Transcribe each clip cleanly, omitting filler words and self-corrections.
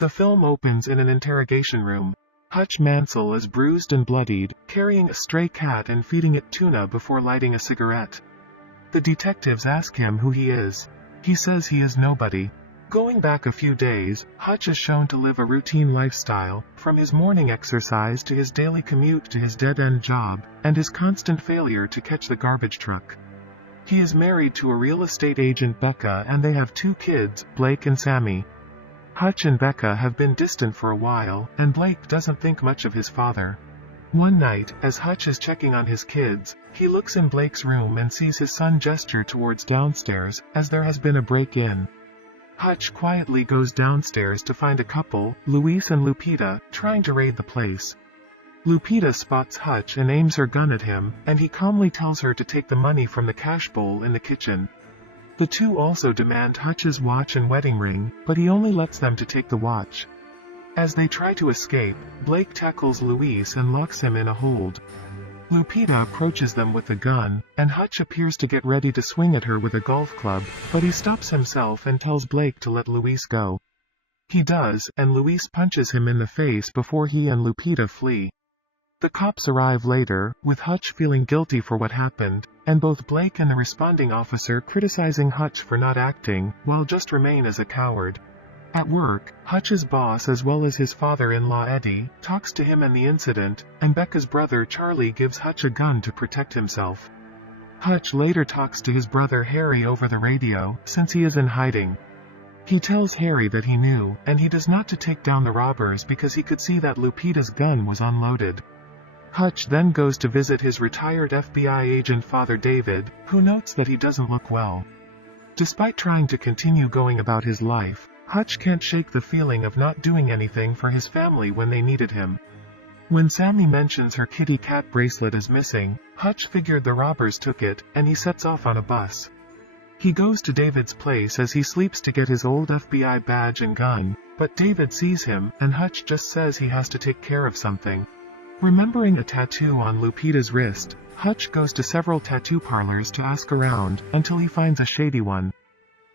The film opens in an interrogation room. Hutch Mansell is bruised and bloodied, carrying a stray cat and feeding it tuna before lighting a cigarette. The detectives ask him who he is. He says he is nobody. Going back a few days, Hutch is shown to live a routine lifestyle, from his morning exercise to his daily commute to his dead-end job, and his constant failure to catch the garbage truck. He is married to a real estate agent Becca and they have 2 kids, Blake and Sammy. Hutch and Becca have been distant for a while, and Blake doesn't think much of his father. One night, as Hutch is checking on his kids, he looks in Blake's room and sees his son gesture towards downstairs, as there has been a break-in. Hutch quietly goes downstairs to find a couple, Luis and Lupita, trying to raid the place. Lupita spots Hutch and aims her gun at him, and he calmly tells her to take the money from the cash bowl in the kitchen. The two also demand Hutch's watch and wedding ring, but he only lets them to take the watch. As they try to escape, Blake tackles Luis and locks him in a hold. Lupita approaches them with a gun, and Hutch appears to get ready to swing at her with a golf club, but he stops himself and tells Blake to let Luis go. He does, and Luis punches him in the face before he and Lupita flee. The cops arrive later, with Hutch feeling guilty for what happened, and both Blake and the responding officer criticizing Hutch for not acting, while just remain as a coward. At work, Hutch's boss as well as his father-in-law Eddie, talks to him and the incident, and Becca's brother Charlie gives Hutch a gun to protect himself. Hutch later talks to his brother Harry over the radio, since he is in hiding. He tells Harry that he knew, and he does not to take down the robbers because he could see that Lupita's gun was unloaded. Hutch then goes to visit his retired FBI agent Father David, who notes that he doesn't look well. Despite trying to continue going about his life, Hutch can't shake the feeling of not doing anything for his family when they needed him. When Sammy mentions her kitty cat bracelet is missing, Hutch figured the robbers took it, and he sets off on a bus. He goes to David's place as he sleeps to get his old FBI badge and gun, but David sees him, and Hutch just says he has to take care of something. Remembering a tattoo on Lupita's wrist, Hutch goes to several tattoo parlors to ask around, until he finds a shady one.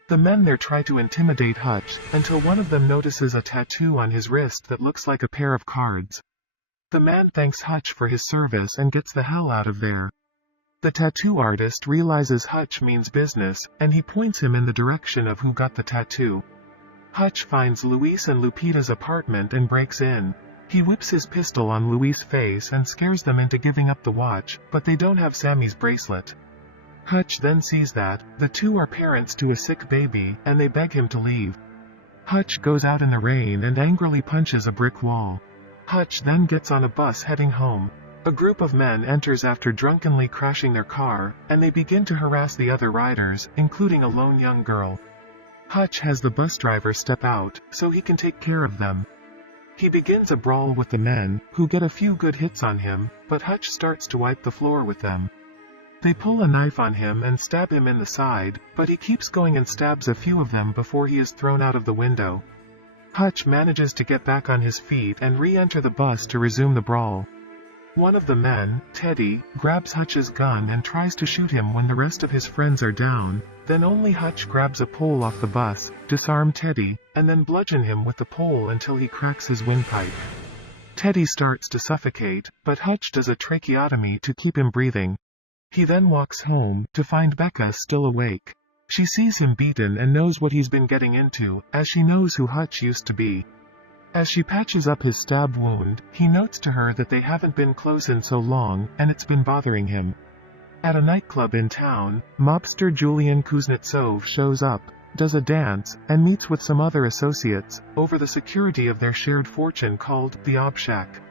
The men there try to intimidate Hutch, until one of them notices a tattoo on his wrist that looks like a pair of cards. The man thanks Hutch for his service and gets the hell out of there. The tattoo artist realizes Hutch means business, and he points him in the direction of who got the tattoo. Hutch finds Luis and Lupita's apartment and breaks in. He whips his pistol on Luis' face and scares them into giving up the watch, but they don't have Sammy's bracelet. Hutch then sees that the two are parents to a sick baby, and they beg him to leave. Hutch goes out in the rain and angrily punches a brick wall. Hutch then gets on a bus heading home. A group of men enters after drunkenly crashing their car, and they begin to harass the other riders, including a lone young girl. Hutch has the bus driver step out, so he can take care of them. He begins a brawl with the men, who get a few good hits on him, but Hutch starts to wipe the floor with them. They pull a knife on him and stab him in the side, but he keeps going and stabs a few of them before he is thrown out of the window. Hutch manages to get back on his feet and re-enter the bus to resume the brawl. One of the men, Teddy, grabs Hutch's gun and tries to shoot him when the rest of his friends are down, then only Hutch grabs a pole off the bus, disarms Teddy, and then bludgeon him with the pole until he cracks his windpipe. Teddy starts to suffocate, but Hutch does a tracheotomy to keep him breathing. He then walks home, to find Becca still awake. She sees him beaten and knows what he's been getting into, as she knows who Hutch used to be. As she patches up his stab wound, he notes to her that they haven't been close in so long, and it's been bothering him. At a nightclub in town, mobster Julian Kuznetsov shows up, does a dance, and meets with some other associates, over the security of their shared fortune called the Obshack.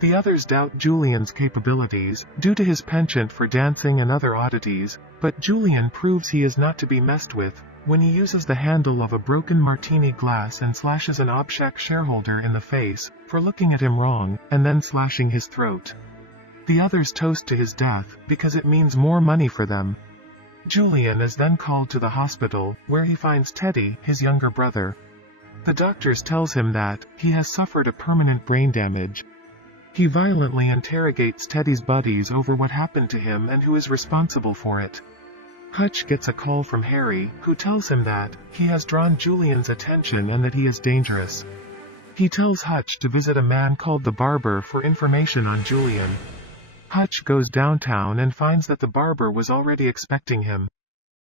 The others doubt Julian's capabilities, due to his penchant for dancing and other oddities, but Julian proves he is not to be messed with, when he uses the handle of a broken martini glass and slashes an Obshack shareholder in the face, for looking at him wrong, and then slashing his throat. The others toast to his death, because it means more money for them. Julian is then called to the hospital, where he finds Teddy, his younger brother. The doctors tells him that he has suffered a permanent brain damage. He violently interrogates Teddy's buddies over what happened to him and who is responsible for it. Hutch gets a call from Harry, who tells him that he has drawn Julian's attention and that he is dangerous. He tells Hutch to visit a man called the barber for information on Julian. Hutch goes downtown and finds that the barber was already expecting him.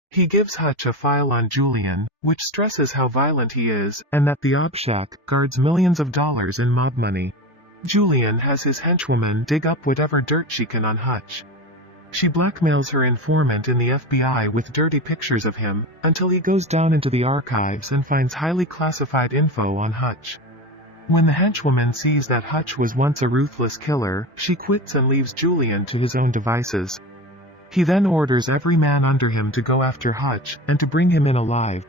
He gives Hutch a file on Julian, which stresses how violent he is, and that the Obshak guards millions of dollars in mob money. Julian has his henchwoman dig up whatever dirt she can on Hutch. She blackmails her informant in the FBI with dirty pictures of him, until he goes down into the archives and finds highly classified info on Hutch. When the henchwoman sees that Hutch was once a ruthless killer, she quits and leaves Julian to his own devices. He then orders every man under him to go after Hutch, and to bring him in alive.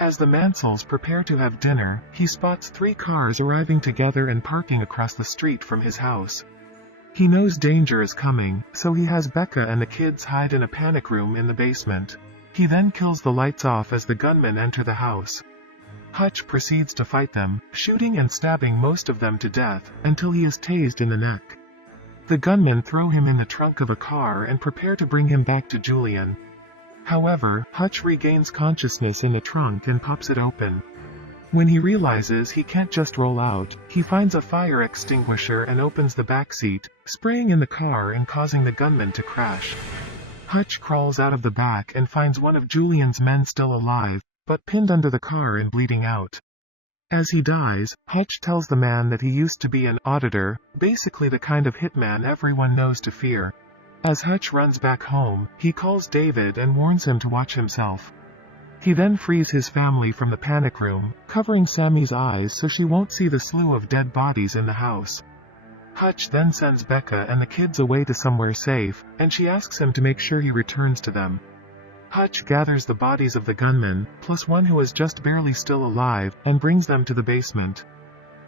As the Mansells prepare to have dinner, he spots 3 cars arriving together and parking across the street from his house. He knows danger is coming, so he has Becca and the kids hide in a panic room in the basement. He then kills the lights off as the gunmen enter the house. Hutch proceeds to fight them, shooting and stabbing most of them to death, until he is tased in the neck. The gunmen throw him in the trunk of a car and prepare to bring him back to Julian. However, Hutch regains consciousness in the trunk and pops it open. When he realizes he can't just roll out, he finds a fire extinguisher and opens the back seat, spraying in the car and causing the gunman to crash. Hutch crawls out of the back and finds one of Julian's men still alive, but pinned under the car and bleeding out. As he dies, Hutch tells the man that he used to be an auditor, basically the kind of hitman everyone knows to fear. As Hutch runs back home, he calls David and warns him to watch himself. He then frees his family from the panic room, covering Sammy's eyes so she won't see the slew of dead bodies in the house. Hutch then sends Becca and the kids away to somewhere safe, and she asks him to make sure he returns to them. Hutch gathers the bodies of the gunmen, plus one who is just barely still alive, and brings them to the basement.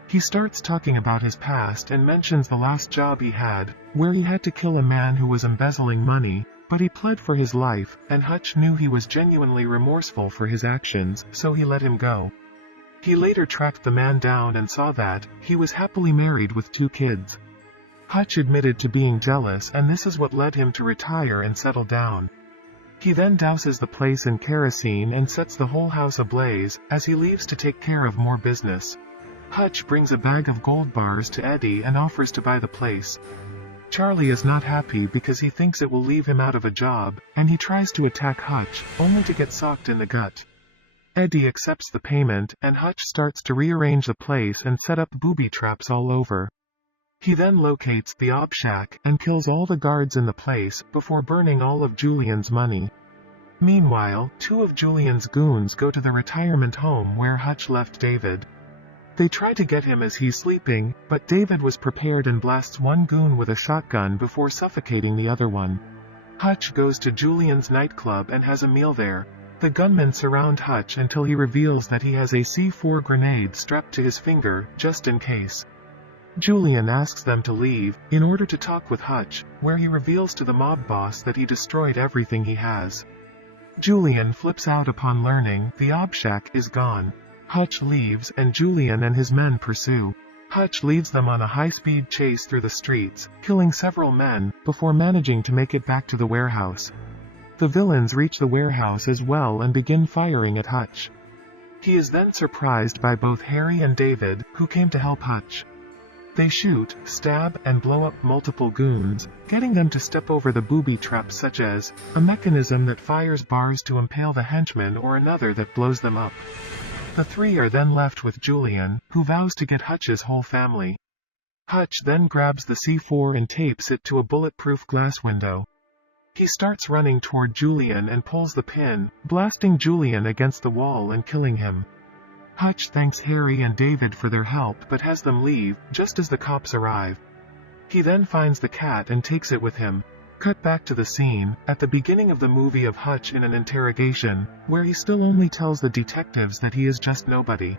He starts talking about his past and mentions the last job he had, where he had to kill a man who was embezzling money, but he pled for his life, and Hutch knew he was genuinely remorseful for his actions, so he let him go. He later tracked the man down and saw that he was happily married with 2 kids. Hutch admitted to being jealous, and this is what led him to retire and settle down. He then douses the place in kerosene and sets the whole house ablaze, as he leaves to take care of more business. Hutch brings a bag of gold bars to Eddie and offers to buy the place. Charlie is not happy because he thinks it will leave him out of a job, and he tries to attack Hutch, only to get socked in the gut. Eddie accepts the payment, and Hutch starts to rearrange the place and set up booby traps all over. He then locates the Obshak and kills all the guards in the place, before burning all of Julian's money. Meanwhile, 2 of Julian's goons go to the retirement home where Hutch left David. They try to get him as he's sleeping, but David was prepared and blasts one goon with a shotgun before suffocating the other one. Hutch goes to Julian's nightclub and has a meal there. The gunmen surround Hutch until he reveals that he has a C4 grenade strapped to his finger, just in case. Julian asks them to leave, in order to talk with Hutch, where he reveals to the mob boss that he destroyed everything he has. Julian flips out upon learning the Obshak is gone. Hutch leaves, and Julian and his men pursue. Hutch leads them on a high-speed chase through the streets, killing several men, before managing to make it back to the warehouse. The villains reach the warehouse as well and begin firing at Hutch. He is then surprised by both Harry and David, who came to help Hutch. They shoot, stab, and blow up multiple goons, getting them to step over the booby traps such as a mechanism that fires bars to impale the henchmen or another that blows them up. The 3 are then left with Julian, who vows to get Hutch's whole family. Hutch then grabs the C4 and tapes it to a bulletproof glass window. He starts running toward Julian and pulls the pin, blasting Julian against the wall and killing him. Hutch thanks Harry and David for their help but has them leave, just as the cops arrive. He then finds the cat and takes it with him. Cut back to the scene, at the beginning of the movie of Hutch in an interrogation, where he still only tells the detectives that he is just nobody.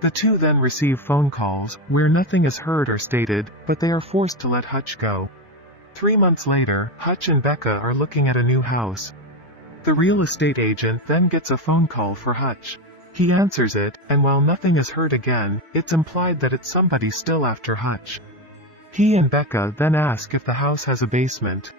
The 2 then receive phone calls, where nothing is heard or stated, but they are forced to let Hutch go. 3 months later, Hutch and Becca are looking at a new house. The real estate agent then gets a phone call for Hutch. He answers it, and while nothing is heard again, it's implied that it's somebody still after Hutch. He and Becca then ask if the house has a basement.